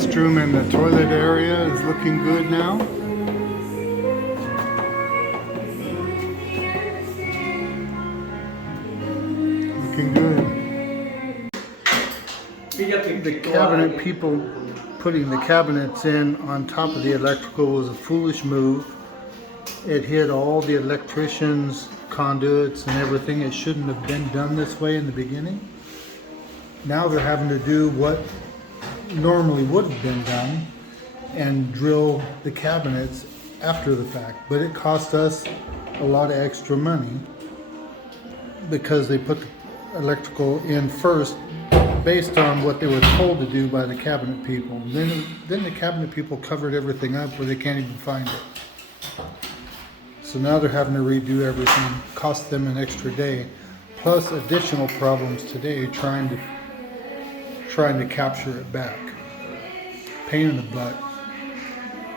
restroom and the toilet area is looking good now. Looking good. The cabinet people putting the cabinets in on top of the electrical was a foolish move. It hit all the electricians, conduits and everything. It shouldn't have been done this way in the beginning. Now they're having to do what normally would have been done and drill the cabinets after the fact. But it cost us a lot of extra money because they put the electrical in first based on what they were told to do by the cabinet people. Then the cabinet people covered everything up where they can't even find it. So now they're having to redo everything. Cost them an extra day, plus additional problems today trying to capture it back. Pain in the butt.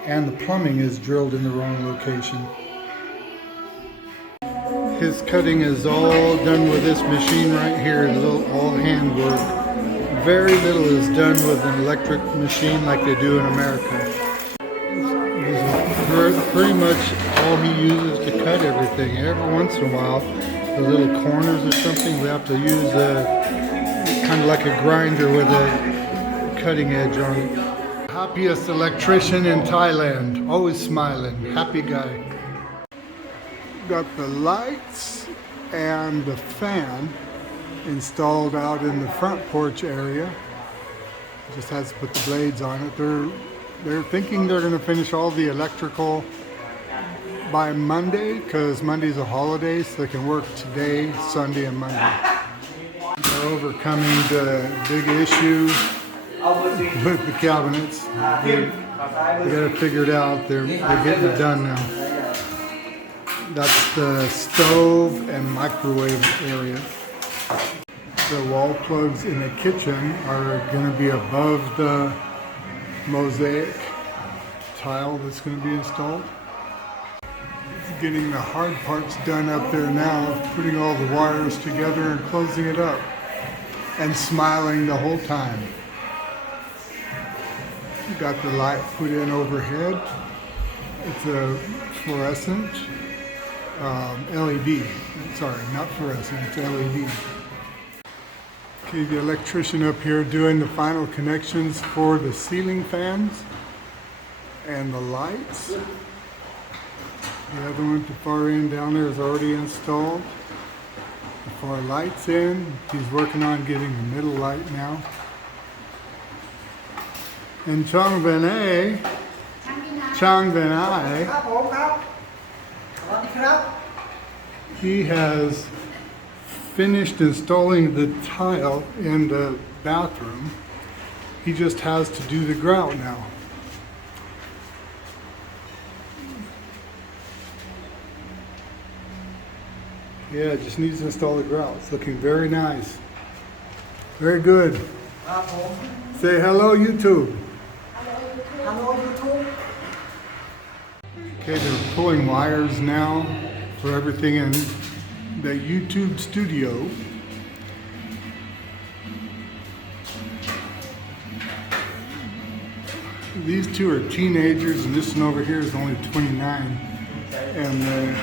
And the plumbing is drilled in the wrong location. His cutting is all done with this machine right here, all handwork. Very little is done with an electric machine like they do in America. Pretty much all he uses to cut everything. Every once in a while, the little corners or something, we have to use kind of like a grinder with a cutting edge on it. Happiest electrician in Thailand, always smiling, happy guy. Got the lights and the fan installed out in the front porch area. Just has to put the blades on it. They're thinking they're going to finish all the electrical by Monday because Monday's a holiday, so they can work today, Sunday, and Monday. They're overcoming the big issue with the cabinets. They got to figure it out. They're getting it done now. That's the stove and microwave area. The wall plugs in the kitchen are going to be above the mosaic tile that's going to be installed. Getting the hard parts done up there now, putting all the wires together and closing it up, and smiling the whole time. Got the light put in overhead. It's a fluorescent LED. Sorry, not fluorescent, it's LED. Okay, the electrician up here doing the final connections for the ceiling fans and the lights. The other one at the far end down there is already installed. The far light's in. He's working on getting the middle light now. And Chang Benai, he has finished installing the tile in the bathroom. He just has to do the grout now. Yeah, just needs to install the grout. It's looking very nice. Very good. Say hello, YouTube. Hello, YouTube. Okay, they're pulling wires now for everything in the YouTube studio. These two are teenagers, and this one over here is only 29. And the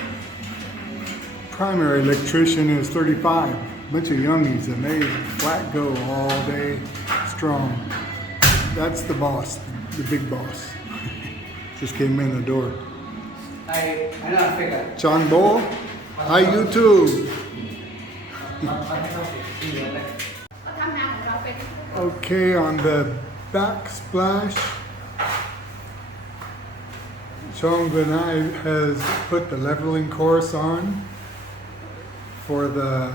primary electrician is 35. A bunch of youngies, and they flat go all day strong. That's the boss, the big boss. Just came in the door. Chan Bo, hi YouTube. Okay, on the backsplash, Chong Benai has put the leveling course on for the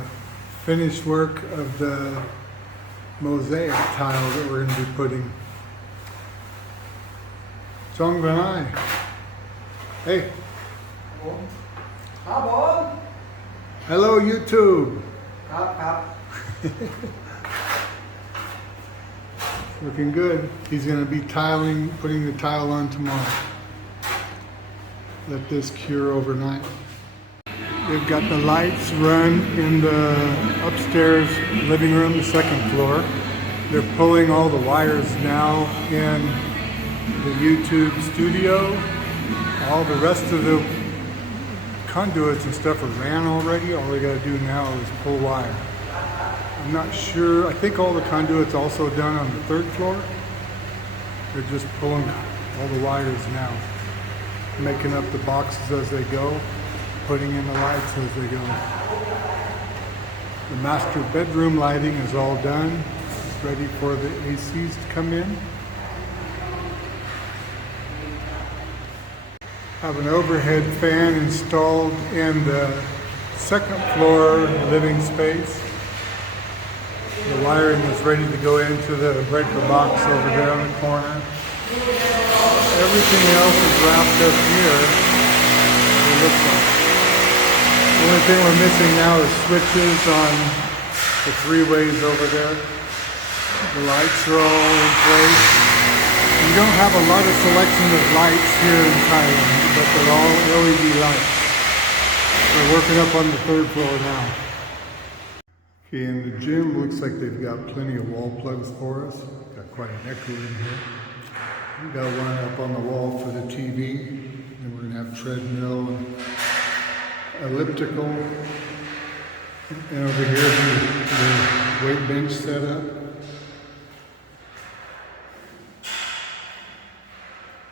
finished work of the mosaic tile that we're going to be putting. Chong Benai. Hey. Hello YouTube. Looking good. He's going to be tiling, putting the tile on tomorrow. Let this cure overnight. They've got the lights run in the upstairs living room, the second floor. They're pulling all the wires now in the YouTube studio. All the rest of the conduits and stuff are ran already. All they got to do now is pull wire. I'm not sure. I think all the conduits also done on the 3rd floor. They're just pulling all the wires now, making up the boxes as they go, putting in the lights as they go. The master bedroom lighting is all done. It's ready for the ACs to come in. Have an overhead fan installed in the 2nd floor living space. The wiring is ready to go into the breaker box over there on the corner. Everything else is wrapped up here. It looks like. The only thing we're missing now is switches on the 3-ways over there. The lights are all in place. You don't have a lot of selection of lights here in Thailand, but they're all LED lights. We're working up on the 3rd floor now. Okay, in the gym, looks like they've got plenty of wall plugs for us. Got quite an echo in here. We've got one up on the wall for the TV. And we're gonna have treadmill and elliptical. And over here, the weight bench setup.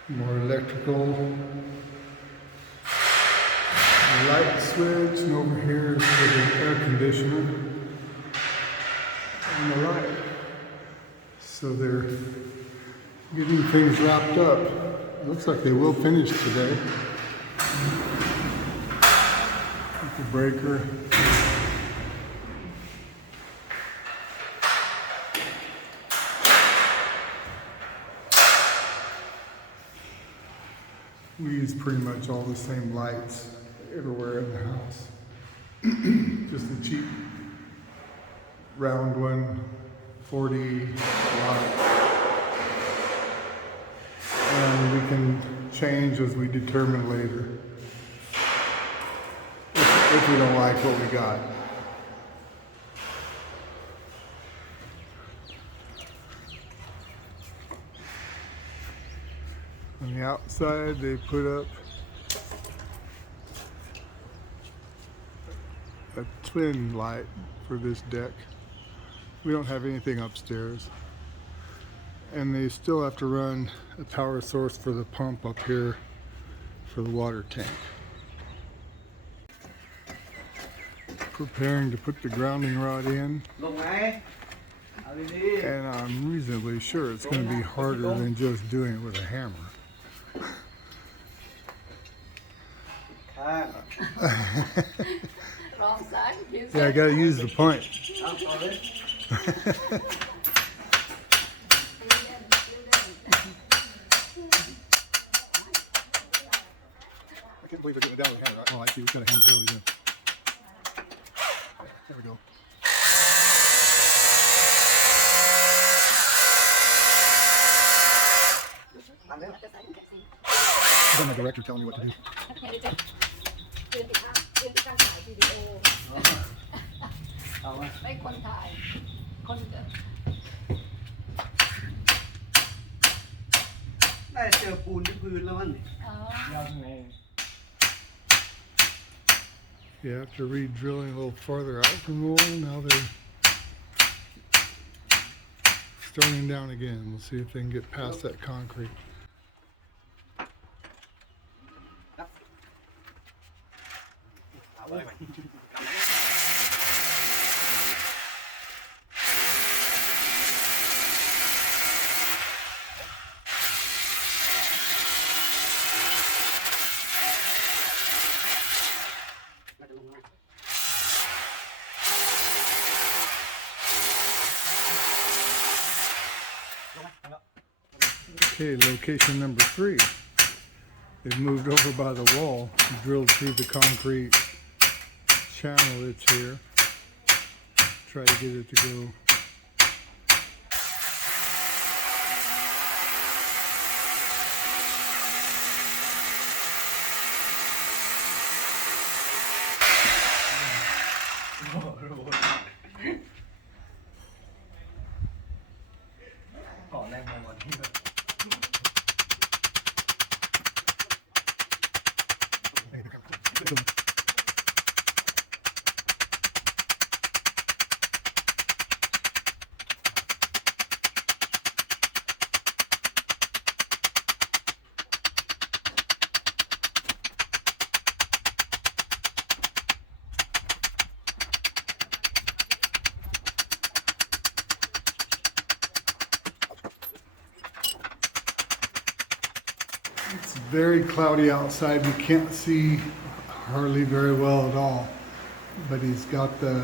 More electrical. A light switch, and over here is for the air conditioner. And the light. So they're getting things wrapped up. It looks like they will finish today. With the breaker. We use pretty much all the same lights everywhere in the house. Just a cheap round one, 40 watt. And we can change as we determine later. If we don't like what we got. On the outside, they put up a twin light for this deck. We don't have anything upstairs. And they still have to run a power source for the pump up here for the water tank. Preparing to put the grounding rod in. And I'm reasonably sure it's going to be harder than just doing it with a hammer. Yeah, I gotta use the point. I can't believe they're getting it down with a hammer. Oh, I see. We've got a hammer really good. There we go. I got my director telling me what to do. ไม่คนถ่ายคนเดิน ได้เจอปูนที่พื้นแล้วมัน Yeah, after re-drilling a little farther out from the wall, now they're starting down again. We'll see if they can get past that concrete. Okay, location number 3. They've moved over by the wall, drilled through the concrete channel that's here. Try to get it to go. It's very cloudy outside. You can't see hardly very well at all. But he's got the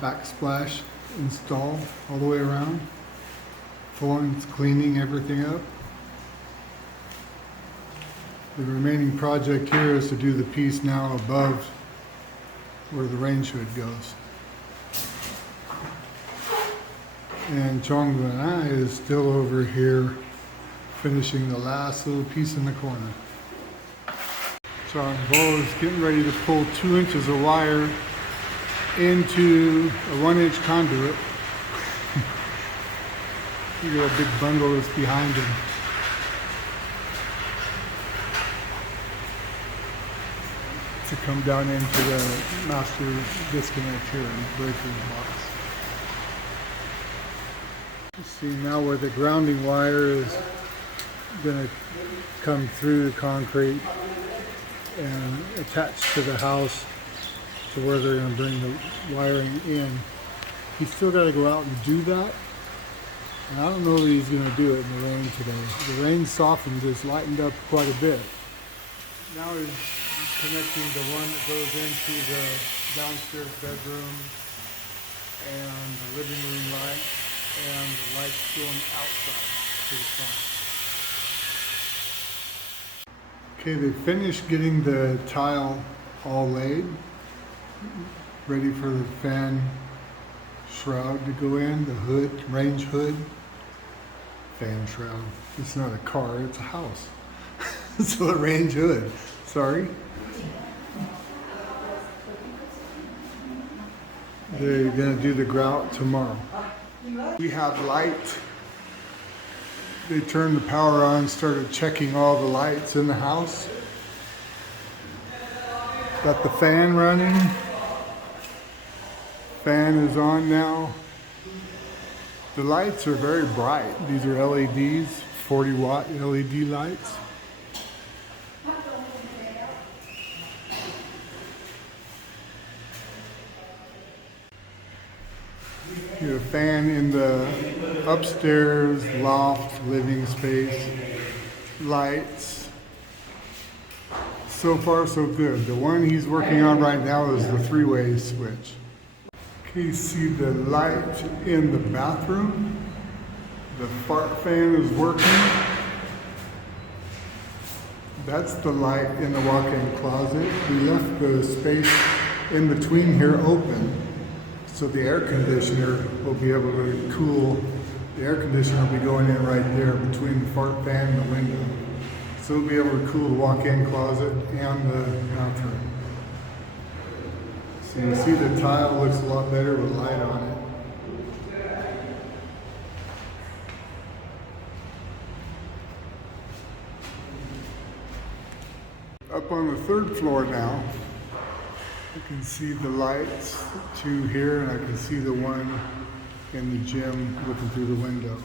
backsplash installed all the way around. Flooring's cleaning everything up. The remaining project here is to do the piece now above where the range hood goes. And Chonggu and I is still over here finishing the last little piece in the corner. Chonggu is getting ready to pull 2 inches of wire into a 1-inch conduit. You got a big bundle that's behind him. To come down into the master disconnect here in the breaker box. You see now where the grounding wire is going to come through the concrete and attach to the house to where they're going to bring the wiring in. He's still got to go out and do that. And I don't know that he's going to do it in the rain today. The rain softened, it's lightened up quite a bit. Now he's connecting the one that goes into the downstairs bedroom and the living room light and the lights going outside to the front. Okay, they finished getting the tile all laid, ready for the fan shroud to go in, the hood, range hood. Fan shroud. It's not a car, it's a house. So a range hood. Sorry. They're gonna do the grout tomorrow. We have light. They turned the power on, started checking all the lights in the house. Got the fan running. Fan is on now. The lights are very bright. These are LEDs, 40-watt LED lights. You have a fan in the upstairs, loft, living space, lights. So far, so good. The one he's working on right now is the 3-way switch. Okay, you see the light in the bathroom. The fart fan is working. That's the light in the walk-in closet. We left the space in between here open, so the air conditioner will be able to cool. The air conditioner will be going in right there between the fart fan and the window. So we'll be able to cool the walk-in closet and the bathroom. So you see the tile looks a lot better with light on it. Up on the 3rd floor now, you can see the lights, 2 here, and I can see the one in the gym looking through the window.